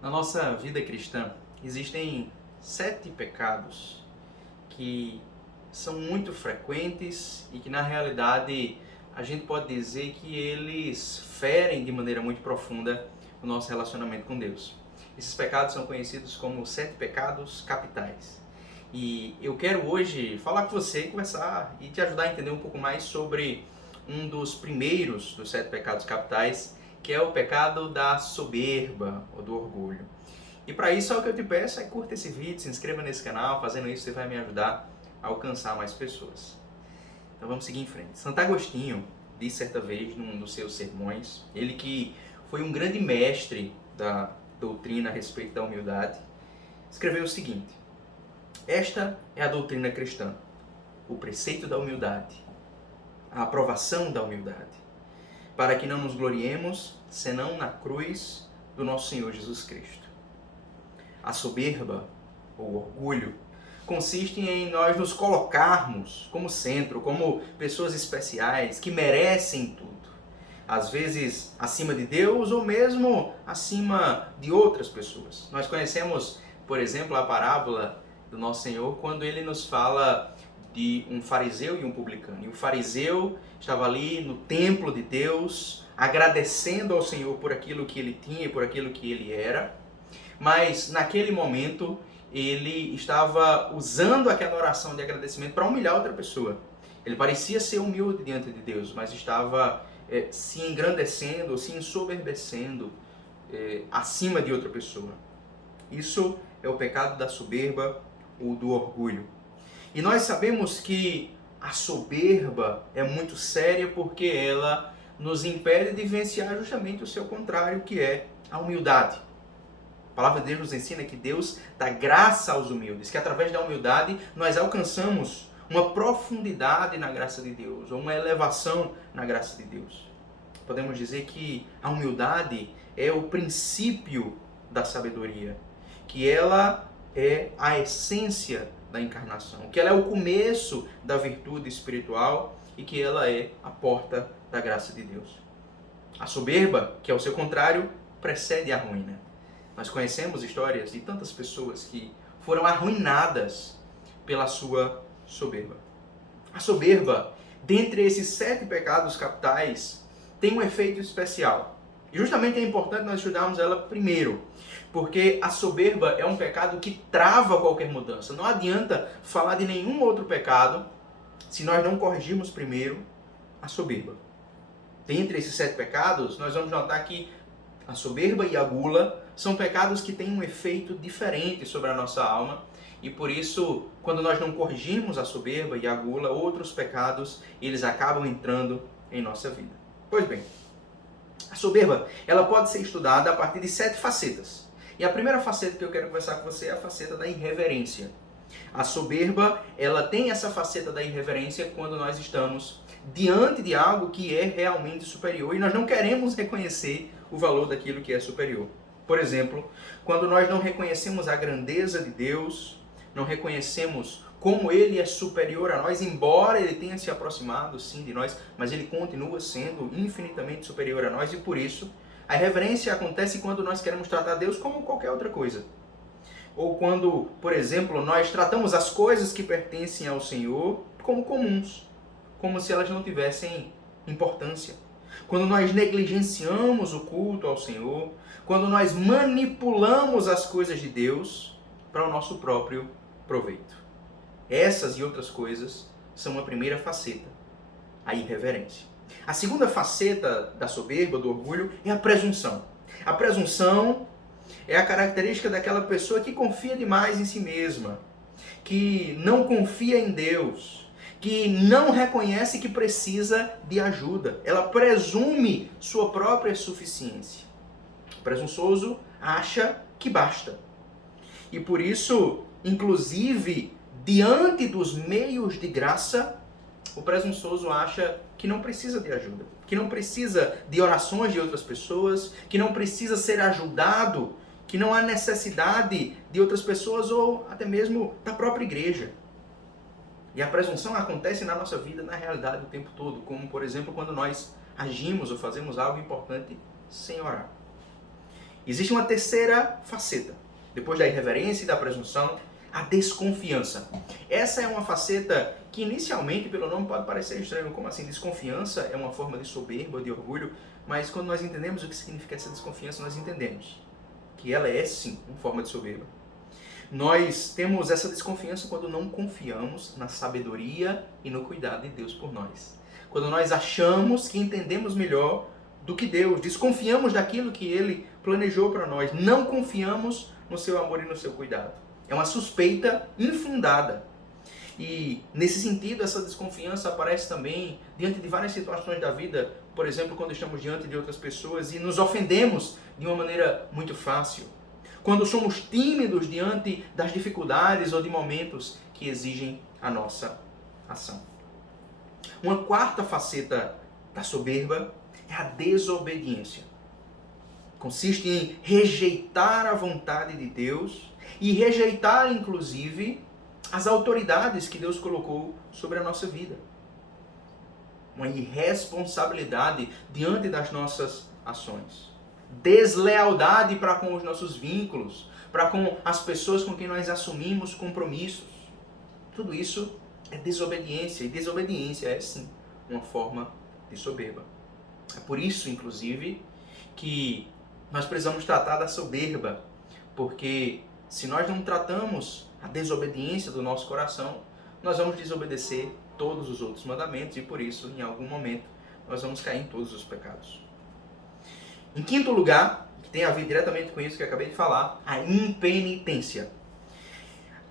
Na nossa vida cristã, existem 7 pecados que são muito frequentes e que, na realidade, a gente pode dizer que eles ferem de maneira muito profunda o nosso relacionamento com Deus. Esses pecados são conhecidos como 7 pecados capitais. E eu quero hoje falar com você, conversar e te ajudar a entender um pouco mais sobre um dos primeiros dos 7 pecados capitais, que é o pecado da soberba ou do orgulho. E para isso, só o que eu te peço é curta esse vídeo, se inscreva nesse canal, fazendo isso você vai me ajudar a alcançar mais pessoas. Então vamos seguir em frente. Santo Agostinho disse certa vez num dos seus sermões, ele que foi um grande mestre da doutrina a respeito da humildade, escreveu o seguinte: esta é a doutrina cristã, o preceito da humildade, a aprovação da humildade, para que não nos gloriemos senão na cruz do nosso Senhor Jesus Cristo. A soberba, ou orgulho, consiste em nós nos colocarmos como centro, como pessoas especiais que merecem tudo. Às vezes acima de Deus ou mesmo acima de outras pessoas. Nós conhecemos, por exemplo, a parábola do nosso Senhor quando ele nos fala de um fariseu e um publicano. E o fariseu estava ali no templo de Deus, agradecendo ao Senhor por aquilo que ele tinha e por aquilo que ele era. Mas naquele momento ele estava usando aquela oração de agradecimento para humilhar outra pessoa. Ele parecia ser humilde diante de Deus, mas estava se engrandecendo, se ensoberbecendo acima de outra pessoa. Isso é o pecado da soberba ou do orgulho. E nós sabemos que a soberba é muito séria porque ela nos impede de vivenciar justamente o seu contrário, que é a humildade. A palavra de Deus nos ensina que Deus dá graça aos humildes, que através da humildade nós alcançamos uma profundidade na graça de Deus, ou uma elevação na graça de Deus. Podemos dizer que a humildade é o princípio da sabedoria, que ela é a essência da encarnação, que ela é o começo da virtude espiritual e que ela é a porta da graça de Deus. A soberba, que é o seu contrário, precede a ruína. Nós conhecemos histórias de tantas pessoas que foram arruinadas pela sua soberba. A soberba, dentre esses 7 pecados capitais, tem um efeito especial. E justamente é importante nós estudarmos ela primeiro, porque a soberba é um pecado que trava qualquer mudança. Não adianta falar de nenhum outro pecado se nós não corrigirmos primeiro a soberba. Dentre esses 7 pecados, nós vamos notar que a soberba e a gula são pecados que têm um efeito diferente sobre a nossa alma e por isso, quando nós não corrigirmos a soberba e a gula, outros pecados, eles acabam entrando em nossa vida. Pois bem, a soberba, ela pode ser estudada a partir de 7 facetas. E a primeira faceta que eu quero conversar com você é a faceta da irreverência. A soberba, ela tem essa faceta da irreverência quando nós estamos diante de algo que é realmente superior e nós não queremos reconhecer o valor daquilo que é superior. Por exemplo, quando nós não reconhecemos a grandeza de Deus, não reconhecemos como Ele é superior a nós, embora Ele tenha se aproximado sim de nós, mas Ele continua sendo infinitamente superior a nós e por isso a irreverência acontece quando nós queremos tratar Deus como qualquer outra coisa. Ou quando, por exemplo, nós tratamos as coisas que pertencem ao Senhor como comuns, como se elas não tivessem importância. Quando nós negligenciamos o culto ao Senhor, quando nós manipulamos as coisas de Deus para o nosso próprio proveito. Essas e outras coisas são a primeira faceta, a irreverência. A segunda faceta da soberba, do orgulho, é a presunção. A presunção é a característica daquela pessoa que confia demais em si mesma, que não confia em Deus, que não reconhece que precisa de ajuda. Ela presume sua própria suficiência. O presunçoso acha que basta. E por isso, inclusive, diante dos meios de graça, o presunçoso acha que não precisa de ajuda, que não precisa de orações de outras pessoas, que não precisa ser ajudado, que não há necessidade de outras pessoas ou até mesmo da própria igreja. E a presunção acontece na nossa vida, na realidade, o tempo todo, como, por exemplo, quando nós agimos ou fazemos algo importante sem orar. Existe uma terceira faceta. Depois da irreverência e da presunção, a desconfiança. Essa é uma faceta que inicialmente, pelo nome, pode parecer estranho. Como assim? Desconfiança é uma forma de soberba, de orgulho, mas quando nós entendemos o que significa essa desconfiança, nós entendemos que ela é sim uma forma de soberba. Nós temos essa desconfiança quando não confiamos na sabedoria e no cuidado de Deus por nós. Quando nós achamos que entendemos melhor do que Deus, desconfiamos daquilo que Ele planejou para nós, não confiamos no seu amor e no seu cuidado. É uma suspeita infundada. E, nesse sentido, essa desconfiança aparece também diante de várias situações da vida. Por exemplo, quando estamos diante de outras pessoas e nos ofendemos de uma maneira muito fácil. Quando somos tímidos diante das dificuldades ou de momentos que exigem a nossa ação. Uma quarta faceta da soberba é a desobediência. Consiste em rejeitar a vontade de Deus e rejeitar, inclusive, as autoridades que Deus colocou sobre a nossa vida. Uma irresponsabilidade diante das nossas ações. Deslealdade para com os nossos vínculos, para com as pessoas com quem nós assumimos compromissos. Tudo isso é desobediência, e desobediência é sim uma forma de soberba. É por isso, inclusive, que nós precisamos tratar da soberba, porque se nós não tratamos a desobediência do nosso coração, nós vamos desobedecer todos os outros mandamentos e por isso, em algum momento, nós vamos cair em todos os pecados. Em quinto lugar, que tem a ver diretamente com isso que eu acabei de falar, a impenitência.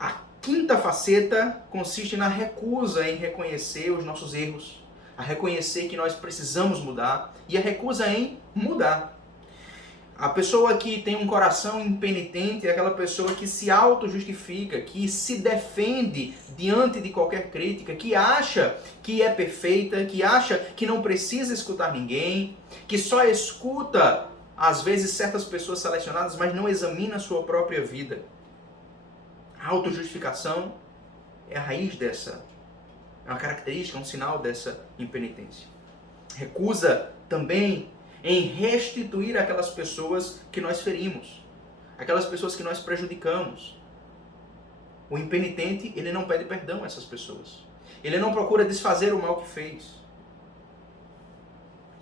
A quinta faceta consiste na recusa em reconhecer os nossos erros, a reconhecer que nós precisamos mudar e a recusa em mudar. A pessoa que tem um coração impenitente é aquela pessoa que se auto-justifica, que se defende diante de qualquer crítica, que acha que é perfeita, que acha que não precisa escutar ninguém, que só escuta, às vezes, certas pessoas selecionadas, mas não examina a sua própria vida. A auto-justificação é a raiz dessa, é uma característica, um sinal dessa impenitência. Recusa também em restituir aquelas pessoas que nós ferimos, aquelas pessoas que nós prejudicamos. O impenitente, ele não pede perdão a essas pessoas. Ele não procura desfazer o mal que fez.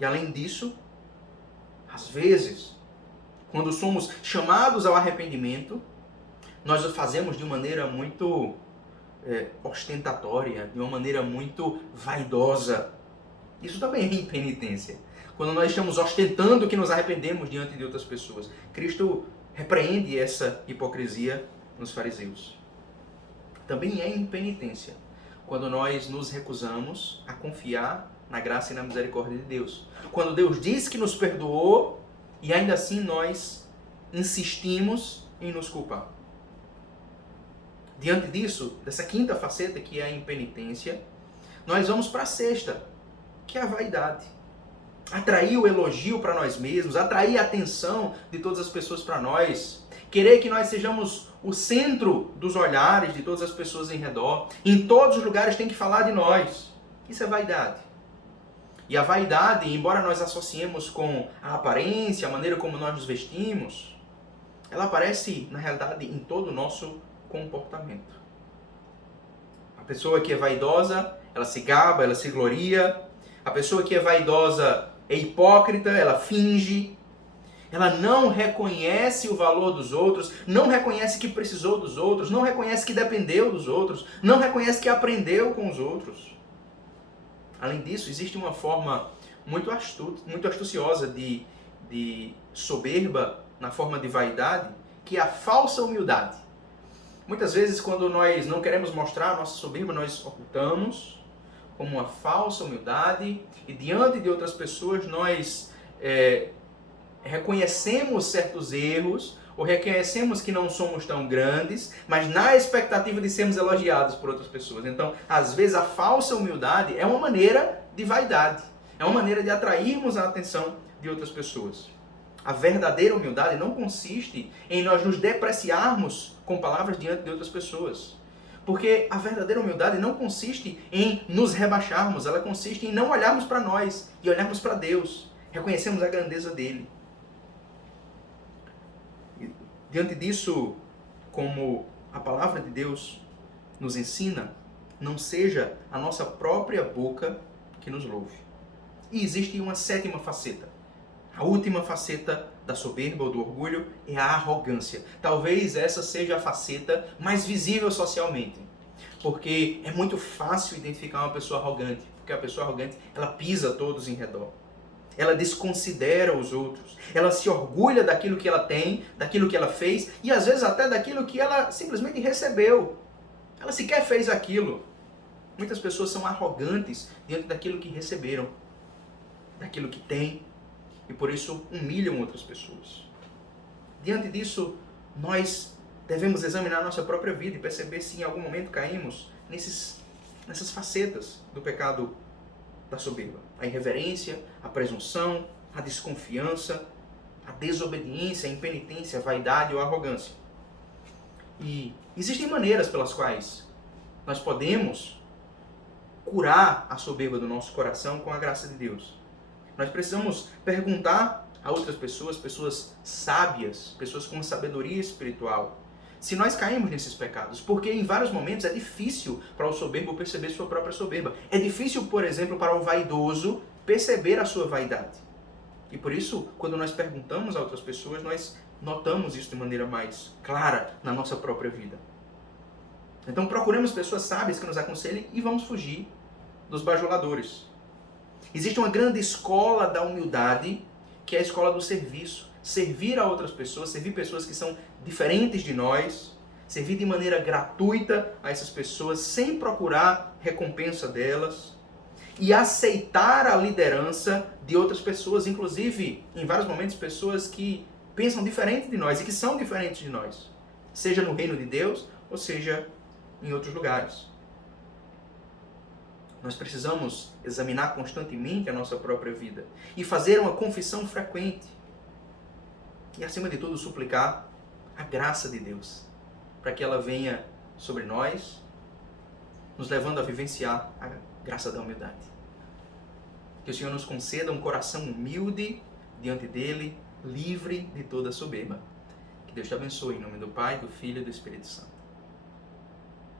E além disso, às vezes, quando somos chamados ao arrependimento, nós o fazemos de uma maneira muito ostentatória, de uma maneira muito vaidosa. Isso também é impenitência. Quando nós estamos ostentando que nos arrependemos diante de outras pessoas. Cristo repreende essa hipocrisia nos fariseus. Também é impenitência quando nós nos recusamos a confiar na graça e na misericórdia de Deus. Quando Deus diz que nos perdoou e ainda assim nós insistimos em nos culpar. Diante disso, dessa quinta faceta que é a impenitência, nós vamos para a sexta, que é a vaidade. Atrair o elogio para nós mesmos, atrair a atenção de todas as pessoas para nós, querer que nós sejamos o centro dos olhares de todas as pessoas em redor, em todos os lugares tem que falar de nós. Isso é vaidade. E a vaidade, embora nós associemos com a aparência, a maneira como nós nos vestimos, ela aparece na realidade em todo o nosso comportamento. A pessoa que é vaidosa, ela se gaba, ela se gloria. A pessoa que é vaidosa é hipócrita, ela finge, ela não reconhece o valor dos outros, não reconhece que precisou dos outros, não reconhece que dependeu dos outros, não reconhece que aprendeu com os outros. Além disso, existe uma forma muito astuciosa de soberba na forma de vaidade, que é a falsa humildade. Muitas vezes, quando nós não queremos mostrar a nossa soberba, nós ocultamos como uma falsa humildade, e diante de outras pessoas nós reconhecemos certos erros, ou reconhecemos que não somos tão grandes, mas na expectativa de sermos elogiados por outras pessoas. Então, às vezes, a falsa humildade é uma maneira de vaidade, é uma maneira de atrairmos a atenção de outras pessoas. A verdadeira humildade não consiste em nós nos depreciarmos com palavras diante de outras pessoas. Porque a verdadeira humildade não consiste em nos rebaixarmos, ela consiste em não olharmos para nós e olharmos para Deus, reconhecermos a grandeza dele. Diante disso, como a palavra de Deus nos ensina, não seja a nossa própria boca que nos louve. E existe uma sétima faceta. A última faceta da soberba ou do orgulho é a arrogância. Talvez essa seja a faceta mais visível socialmente. Porque é muito fácil identificar uma pessoa arrogante. Porque a pessoa arrogante, ela pisa todos em redor. Ela desconsidera os outros. Ela se orgulha daquilo que ela tem, daquilo que ela fez e às vezes até daquilo que ela simplesmente recebeu. Ela sequer fez aquilo. Muitas pessoas são arrogantes diante daquilo que receberam, daquilo que têm, e por isso humilham outras pessoas. Diante disso, nós devemos examinar a nossa própria vida e perceber se em algum momento caímos nessas facetas do pecado da soberba. A irreverência, a presunção, a desconfiança, a desobediência, a impenitência, a vaidade ou a arrogância. E existem maneiras pelas quais nós podemos curar a soberba do nosso coração com a graça de Deus. Nós precisamos perguntar a outras pessoas, pessoas sábias, pessoas com sabedoria espiritual, se nós caímos nesses pecados, porque em vários momentos é difícil para o soberbo perceber sua própria soberba. É difícil, por exemplo, para o vaidoso perceber a sua vaidade. E por isso, quando nós perguntamos a outras pessoas, nós notamos isso de maneira mais clara na nossa própria vida. Então procuremos pessoas sábias que nos aconselhem e vamos fugir dos bajuladores. Existe uma grande escola da humildade, que é a escola do serviço. Servir a outras pessoas, servir pessoas que são diferentes de nós, servir de maneira gratuita a essas pessoas, sem procurar recompensa delas, e aceitar a liderança de outras pessoas, inclusive, em vários momentos, pessoas que pensam diferente de nós e que são diferentes de nós, seja no reino de Deus ou seja em outros lugares. Nós precisamos examinar constantemente a nossa própria vida e fazer uma confissão frequente. E, acima de tudo, suplicar a graça de Deus, para que ela venha sobre nós, nos levando a vivenciar a graça da humildade. Que o Senhor nos conceda um coração humilde diante dele, livre de toda soberba. Que Deus te abençoe, em nome do Pai, do Filho e do Espírito Santo.